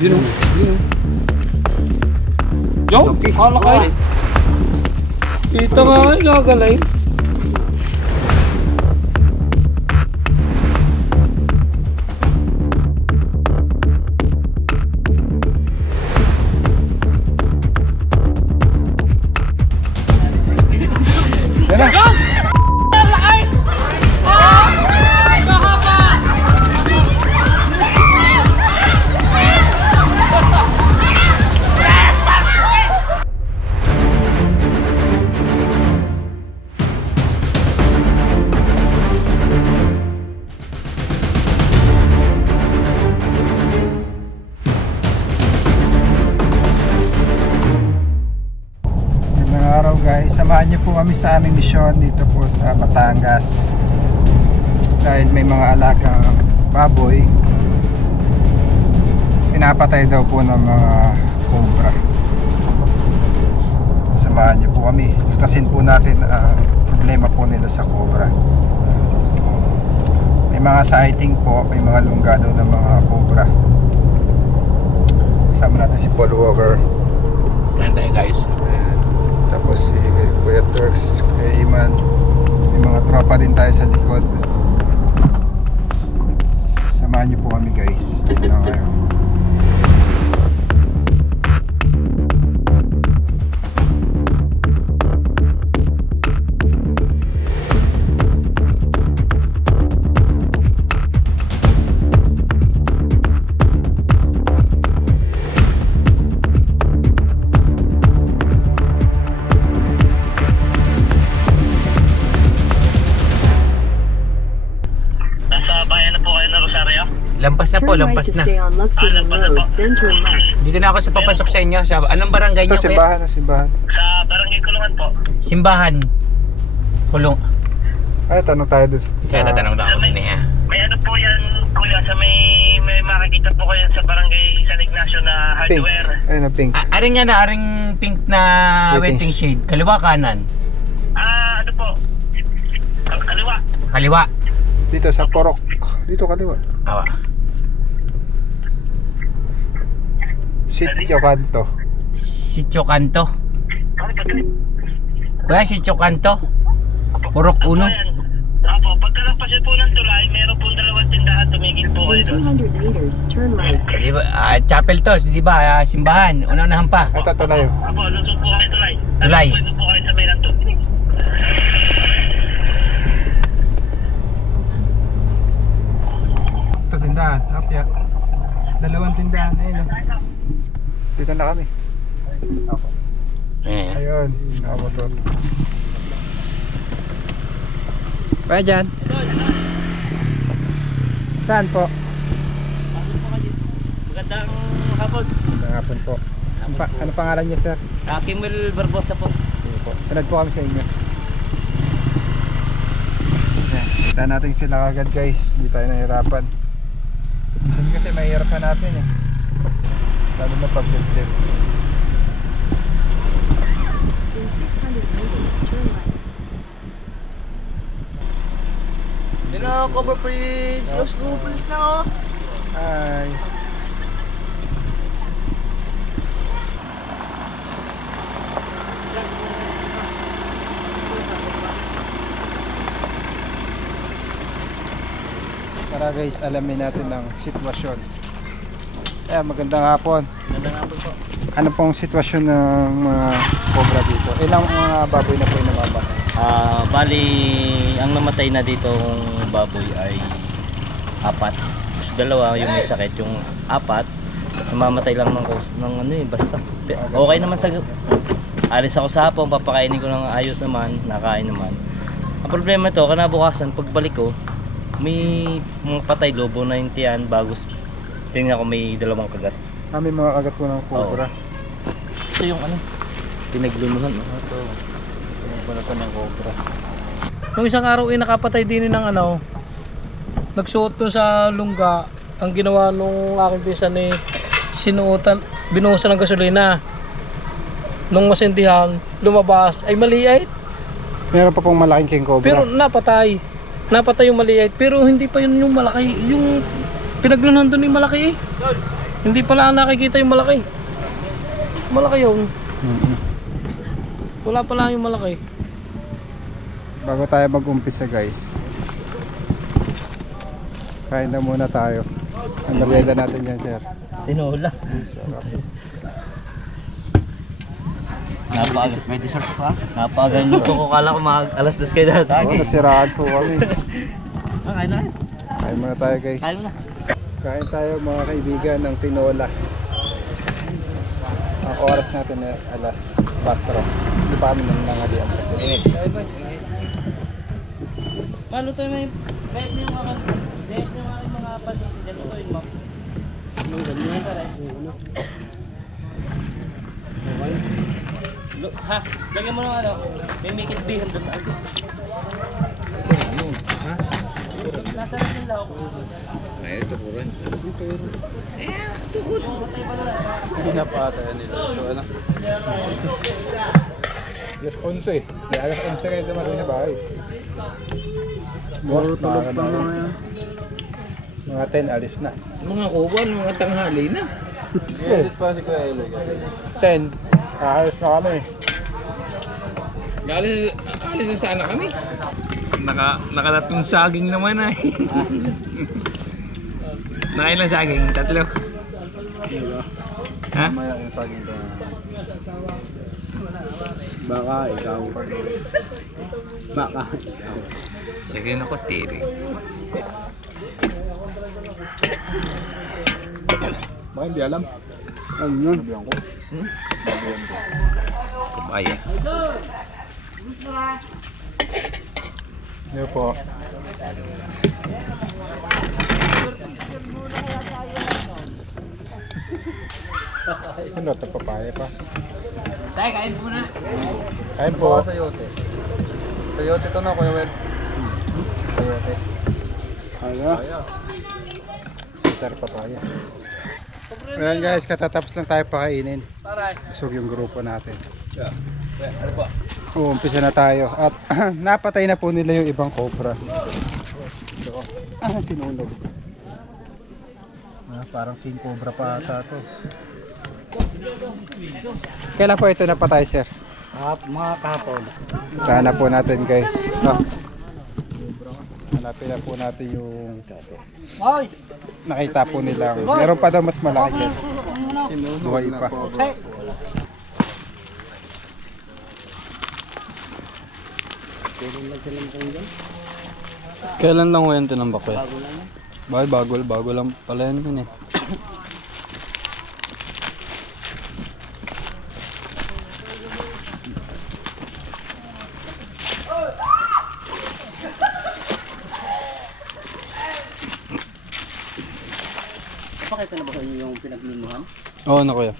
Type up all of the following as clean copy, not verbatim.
Yun o. Yo, kalakay. Kita nga kayo, gagalay. Guys, samahan niyo po kami sa aming misyon dito po sa Batangas dahil may mga alagang baboy pinapatay daw po ng mga cobra. Samahan niyo po kami, tutasin po natin ang problema po nila sa cobra. So, may mga sighting po, may mga lungga daw ng mga cobra. Sama natin si Paul Walker. Yan tayo guys. Tapos si Kuya Turks, Kuya Iman. May mga tropa din tayo sa likod. Samahan niyo po kami guys. Dito lang kayo. Lampas na po, lampas na. Dito na ako sa papasok sa inyo. Sa anong barangay Ito niyo, simbahan o simbahan? Sa Barangay Kulungan po. Simbahan. Kulong. Ay, tanong tayo doon. Kaya tatanong lang ako din eh. May ano po yan, kuya, sa may makikita po kayo sa Barangay San Ignacio na Pink. hardware. Ayun na pink. Aring nga na, aring pink na waiting shade. Kaliwa, kanan. Ano po? Kaliwa. Kaliwa. Dito sa Porok. Dito kaliwa. Awa. Sitio Canto. Sitio Canto. Kuya, Sitio Canto. Purok uno. Apo, pagkalampas po ng tulay, meron pong dalawang tindahan, tumigil po kayo doon. 200 meters, turn right. Di ba, chapel to, di ba? Simbahan. Una-unahan pa. Ito, tuloy. Apo, lusog po kayo tulay. Tulay. Lusog po kayo sa may lanto. Ito tindahan. Apya. Dalawang tindahan. Ayun. Dito na kami. Ako. Ayan. Ayun. Nakamotor. Kaya dyan. Saan po? Magandang hapon. Magandang hapon po. Ano pangalan niyo, sir? Kimil Barbosa po. Sige po. Sunod po kami sa inyo. Ayan. Kita natin sila agad guys. Hindi tayo nahirapan. Minsan kasi mahirapan natin eh. Lalo na pag-live. In 600 meters, turn right. Hello, Cobra Prince. Los Prince na oh. Hi. Para guys, alamin natin ang sitwasyon. Magandang hapon. Magandang hapon po. Ano pong sitwasyon ng mga cobra dito? Ilang mga baboy na po yung namamatay? Bali, ang namatay na ditong baboy ay 4. Dalawa yung may sakit, yung 4 namamatay lang ng ano eh, basta. Okay naman sa alis ako sa hapon, papakainin ko ng ayos naman, nakain naman. Ang problema ito, kanabukasan pagbalik ko, may mga patay lobo na yan bago tingnan ko may dalawang kagat. May mga kagat po ng cobra. Ito yung ano, pinaglunuhan. Ito. Yung balatan ng cobra. Nung isang araw ay nakapatay din ng ano, nagsuot doon sa lungga. Ang ginawa nung aking pinsan ni sinuotan, binuhusan ng gasolina. Nung masindihan, lumabas, ay maliit. Meron pa pong malaking king cobra. Pero napatay. Napatay yung maliit. Pero hindi pa yun yung malaki. Yung pinaglunan doon yung malaki eh. Hindi pala nakikita yung malaki. Malaki yun. Wala pala yung malaki. Bago tayo mag-umpisa guys, kain na muna tayo. Ang merienda natin yan, sir. Tinola. May dessert pa? Napakaganito ko, kala ko mga alas 2 kayo dahil. Oo, nasiraan po kami. Kain na. Kain muna tayo guys. Kain muna. Kain tayo mga kaibigan ng tinola. Ang oras natin ay alas 4. Hindi pa kami nanangalian kasi. Maluto yung may bait niyo mga mga pasit. Ganito yun, ma'am. Ha? Lagyan mo ng ano? May make it behind doon. Ha? Nasa rin yung lahok. Ay, ito po rin. Hindi na pa tayo nila. Ito ano? Alas 11 eh. Alas 11 kayo dumating sa bahay. Puro tulog pa mga yan. Mga 10 alis na. Mga kuban, mga tanghali na. Alis pa si Kuya Elo. 10. Aalis na kami. Alis na sana kami. Nakatatong saging naman ay. Nakailan saging? 3? Ha? Mamaya yung saging tayo. Baka ikaw. Baka ikaw. Sige na ko, tiri. Baka hindi alam. Ano yun? Sabihan ko. Kabaya. Hindi po. Ano ito? Papaya pa. Tay, kain po na. Kain po. Sayote. Sayote ito na, Kuya Wel. Sayote. Kaya? Sir, papaya. Ayan guys, katatapos lang tayo pakainin. Busog yung grupo natin. Ano po? Umpisa na tayo. At napatay na po nila yung ibang cobra. Sinunog. Parang king cobra pa ata to. Kailan po ito napatay, sir? Mga kahapon. Sana po natin guys. Hanapin na po natin yung nakita po nilang meron pa daw mas malaki dyan. Buhay pa. Kailan lang ko yan tinambak ko yan? Bago lang pala yan eh. Pakita na ba kayo yung pinagminuhan? Oo na kuya.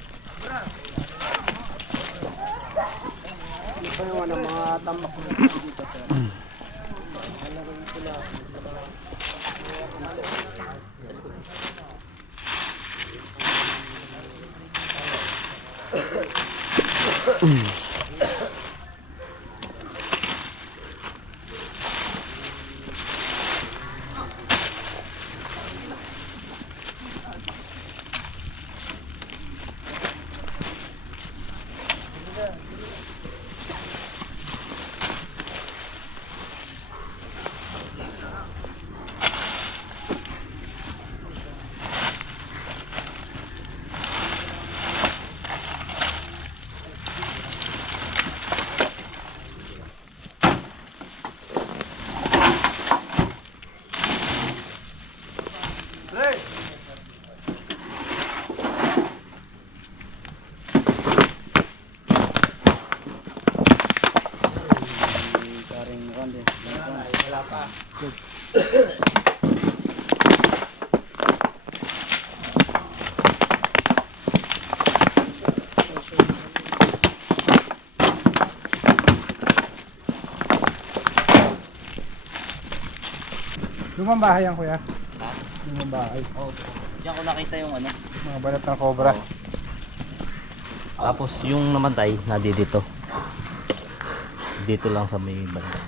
Lumang bahay yan, kuya. Lumang bahay. Oo. Diyan ko nakita yung ano. Mga balat ng cobra. Tapos yung namatay, nadi dito. Dito lang sa may banda.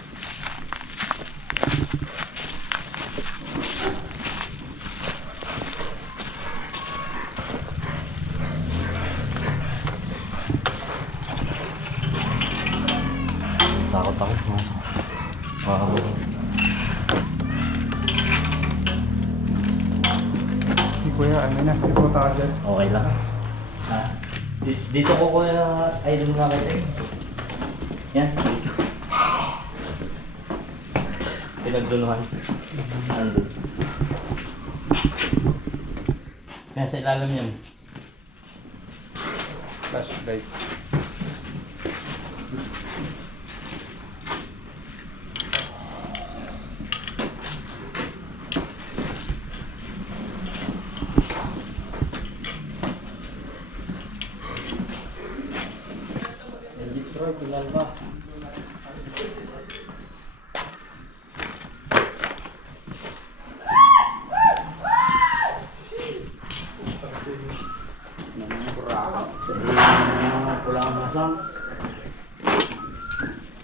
Hindi kuya, ano na, ito tayo dyan. Okay lang. Dito ko kuya idol nga kita eh. Yan. Pinagdunuhan. Nandun. Yan sa ilalim yan. Flashlight.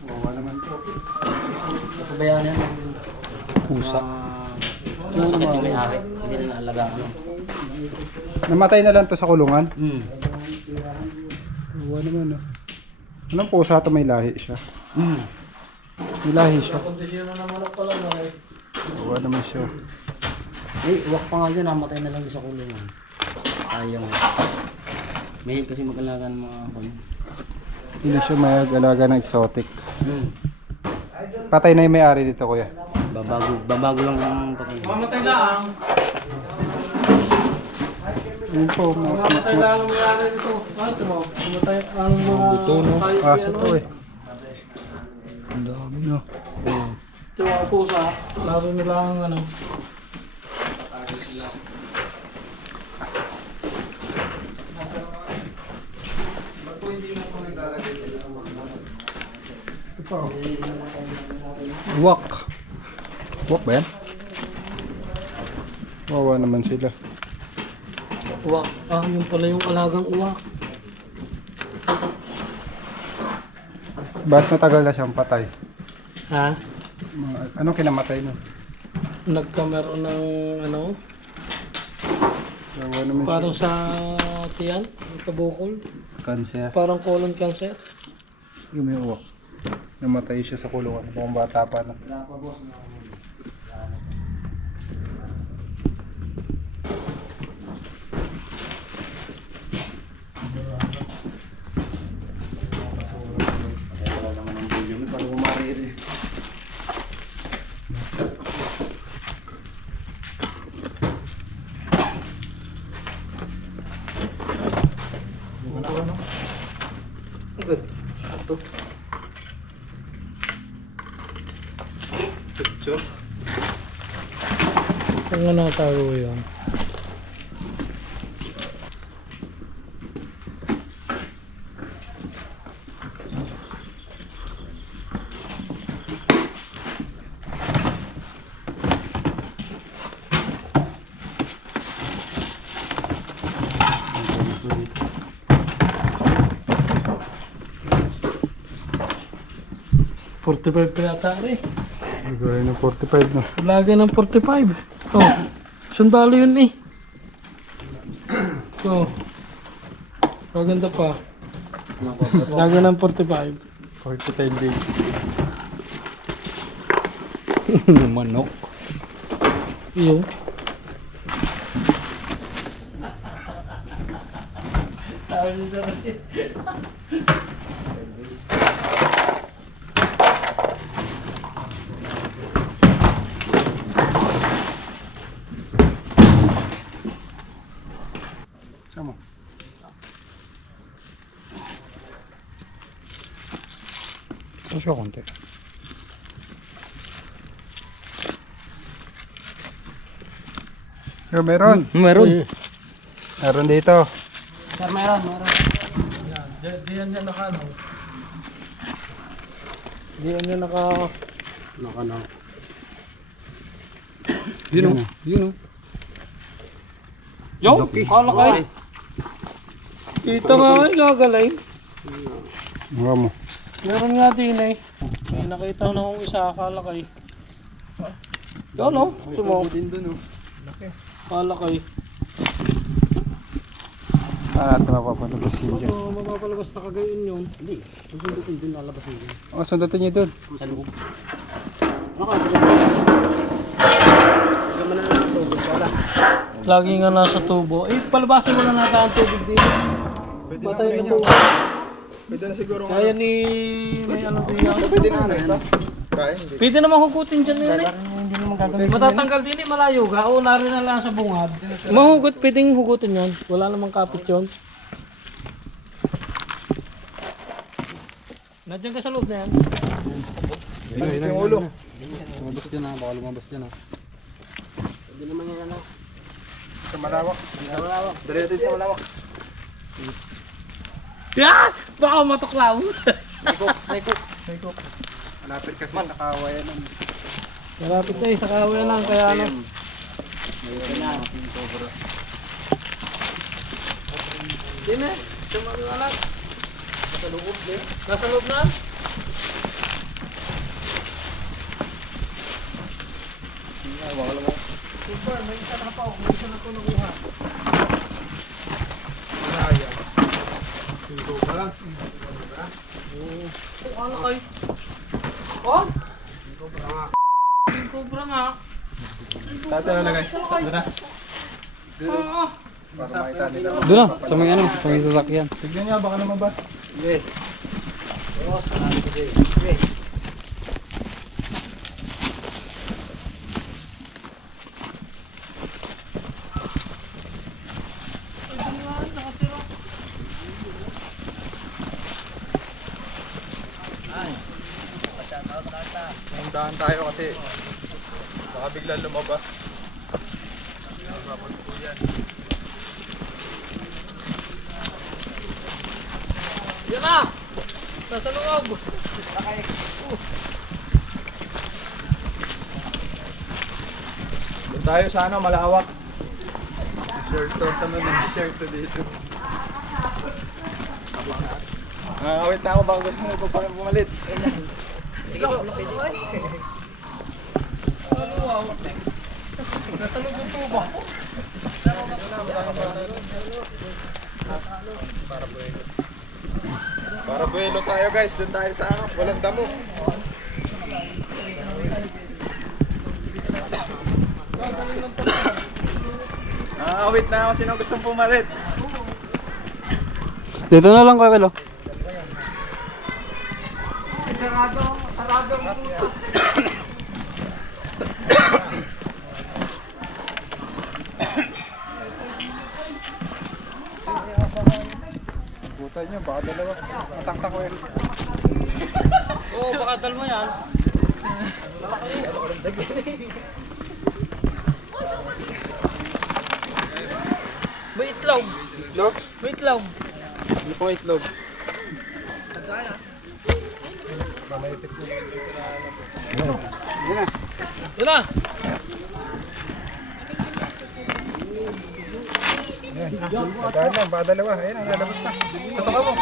Wawa naman to. Kabayaan yan. Pusa. Masakit yung may-ari. Hindi na naalagaan. Namatay na lang to sa kulungan. Hmm. Wawa naman no. Anong pusa to, may lahi siya? Hmm. May lahi siya. Kondisyon na naman pala na eh. Wawa naman siya. Eh, uwak pa nga dyan, namatay na lang sa kulungan. Ayaw. Mahil kasi mag-alaga ng mga kulo. Hindi siya mag-alaga ng exotic. Hmm. Patay na yung may-ari dito kuya. Babago lang ang patay. Mamatay lang. Yun po. Mamatay lang ang may-ari dito. Ito mo, mamatay ang mga... Buto no. Kaso to eh. Ang dami no. Ito mga pusa, laro nila ang ano. Uwak. Uwak ba yan? Wawa naman sila. Uwak. Ah, yung pala yung alagang uwak. Ba't matagal na siyang patay? Ha? Anong kinamatay nun? Nagkameron ng ano, Wawa naman parang sa tiyan, kabukol. Cancer. Parang colon cancer. Yung may uwak. Namatay siya sa kulungan. Mukhang bata pa na. Kung nga natago yun. $45 pa yata rin. Gaya ng 45 no. Lagi ng 45. Oh, sundalo yun eh. Oh. Maganda pa. Lagi ng 45. 45 days. Manok. Iyo. Sama. Masya konti. Yo, meron. Meron. Meron dito. Sir, meron. Yan, diyan yan naka ano. Diyan yan naka... Yun o. Yun o. Yo, kala kayo. Kita nga kayo gagalay. Mukha mo. Meron nga din eh. May nakita ko na akong isa, kala kayo. Yan o, tumaw. Kala kayo. At mapapalabas yun dyan. Oo, mapapalabas na kagayon yun. Hindi, susundutin din lalabas yun. O, sundutin niyo dun. Sa loob. Lagi nga nasa tubo. Eh, palabasin mo na natin ang tubig dito. Patay na tubo. Pwede na siguro. Kaya ni... may ano diyan. Pwede na ano ito? Pwede naman hugutin dyan yun eh. Matatanggal din eh, malayo ka. O, narin na lang sa bungad. Mahugot, pwedeng hugutin yan. Wala namang kapit yun. Nandiyan ka sa loob na yan. Yung ulo. Lumabas dyan ha, baka lumabas dyan ha. Sa malawak. Diretso sa malawak. Ah! Baka matuklaw. Naikok. Malapit kasi sa kawayan. Malapit na eh, sa kawayan lang. Kaya ano. Hindi na. Sumagalak. Nasa loob din. Nasa loob na? Super, may isa na pa. May isa na po nakuha. Oh, ano kayo? Oh? Cobra nga. Tatay na lagay. Doon na. Oo. Para makita nila. Doon na, sa may ano, sa may sasakyan. Tignan niya, baka naman ba? Yes. Dahan tayo kasi baka biglang lumabas. Yan na! Nasa loob! Doon tayo sa ano, malawak. T-shirt to, tama ng t-shirt to dito. Wait na ako, baka gusto mo pa parang pumalit. Sige po, pwede. Nasa loob yung tuba. Para buwelo tayo guys, doon tayo sa ano, walang damo. Wait na ako, sino gustong pumalit? Dito na lang kayo, Kilo. Sarado ang puto. Butay nyo, baka dalawa. Matangtak ko eh. Oo, baka dal mo yan. May itlog. Itlog? May itlog. Hindi po itlog. Yun na. Dahil lang, baka dalawa. Ayun, ang lalabas na. Totoo mo.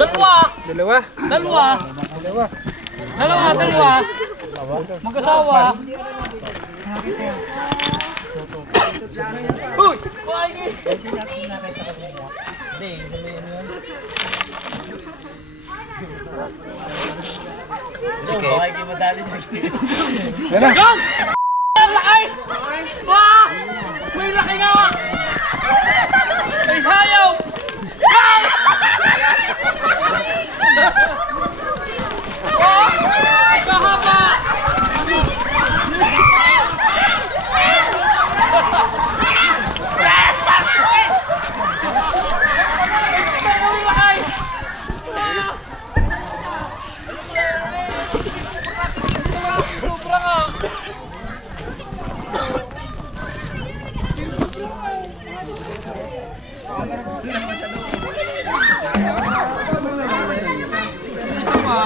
Dalawa. Dalawa. Dalawa. Dalawa. Dalawa. Mag-asawa. Uy! Kuhain Sige. Bakit yung madali niya? Yan na. Yan! Ang laki! Wah! May laki nga! May sayaw! Yan! Oh! Kahaba! Sobra nga! Isa pa.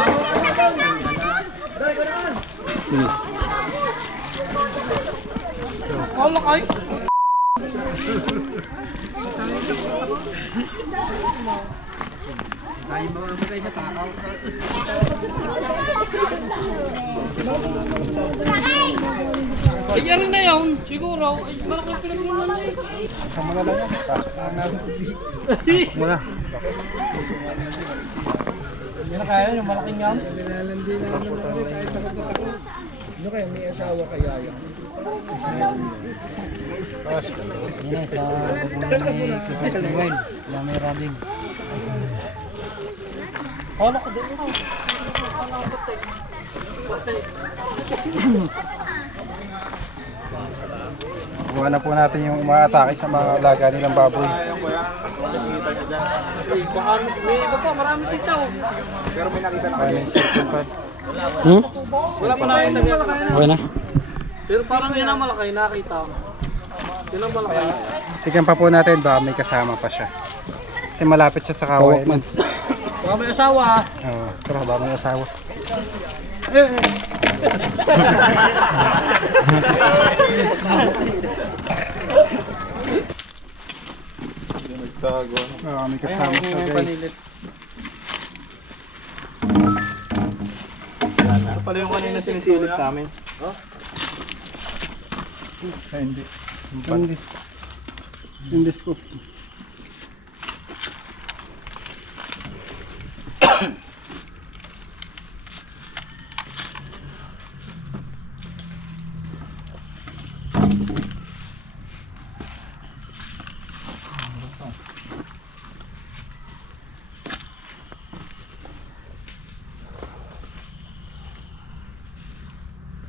Wala kayo. Ay, yari na yun. Siguro. Ay, malaking pinagmulan na eh. Sama na lang yan. Pasok na lang natin. Muna. Hindi na kaya yung malaking yan. Yan sa babuyan ni Christmas Noel. Yan may rabing. Wala ko din ako. Kuha na po natin yung mga atake sa mga alaga nilang baboy. Baka may iba pa, marami titaw. Kaya may cellphone pa. Wala pa nakita niya. Okay na. Pero parang yan ang malaki, nakita ko. Yan ang malaki. Tignan pa po natin, baka may kasama pa siya. Kasi malapit siya sa kawayan. Baka may asawa. Oo, tara, baka may asawa. Baka may kasama siya, guys. Pala yung kanina sinisilip namin. Ay, hindi. Hindi. Hindi scoop.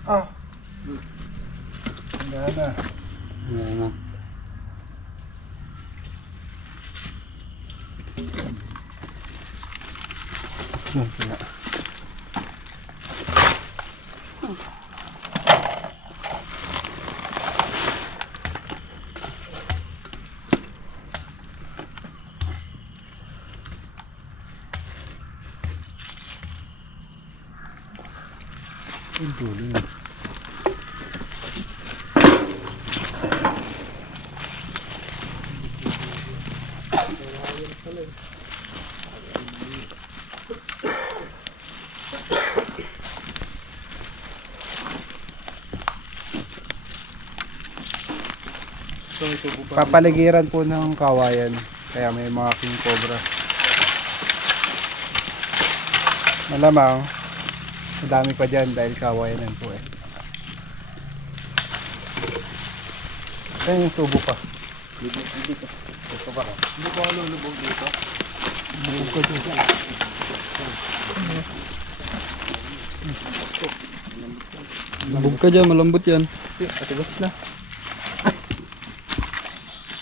Ah. Wala na. Wala na. Wala. Papaligiran po ng kawayan, kaya may mga king cobra. Malamang madami pa dyan dahil kawayanan po eh. Ayan yung tubo pa. Lubog ka dyan, malambot yan. Patigas na.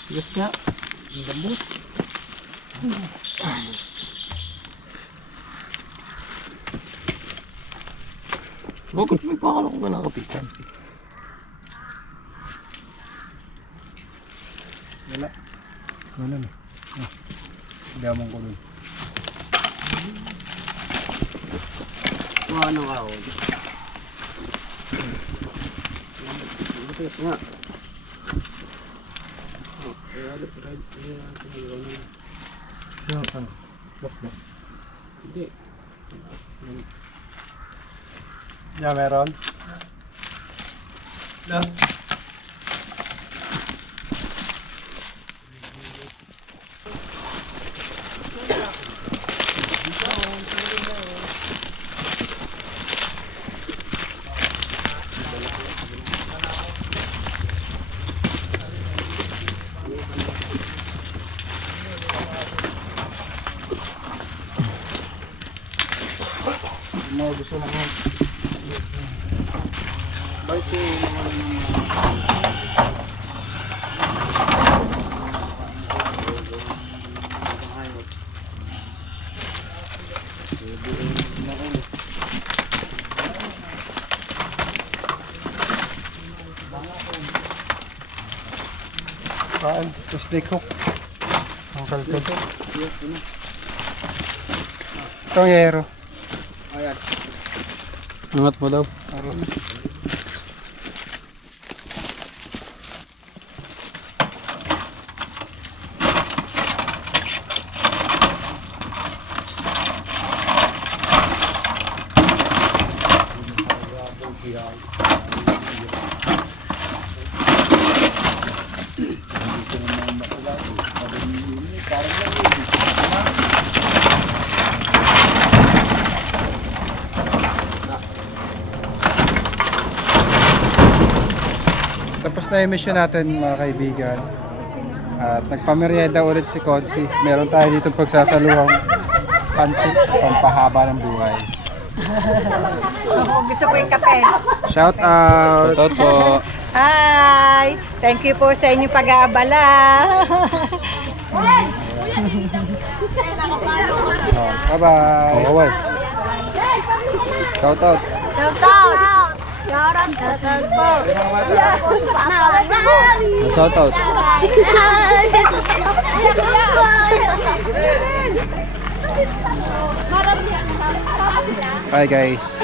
Tigas nga. Ang lambot. Bakit may pakala ko nakapitan? Wala. Wala na. Damang ko dun. Ano ka ako? Nga. Hindi. Yeah, meron. Mga gusto na nga. Paan? Snake hook. Ang kalkad. Itong yero. Angat mo daw. Tapos na yung mission natin mga kaibigan. At nagpamerienda ulit si Kodsi. Meron tayo dito pagsasaluhang pansit, pampahaba ng buhay. Gusto ko yung kape. Shout out! Shoutout po. Hi! Thank you po sa inyong pag-aabala. Bye-bye! Okay. Shoutout. Shoutout. Bye guys!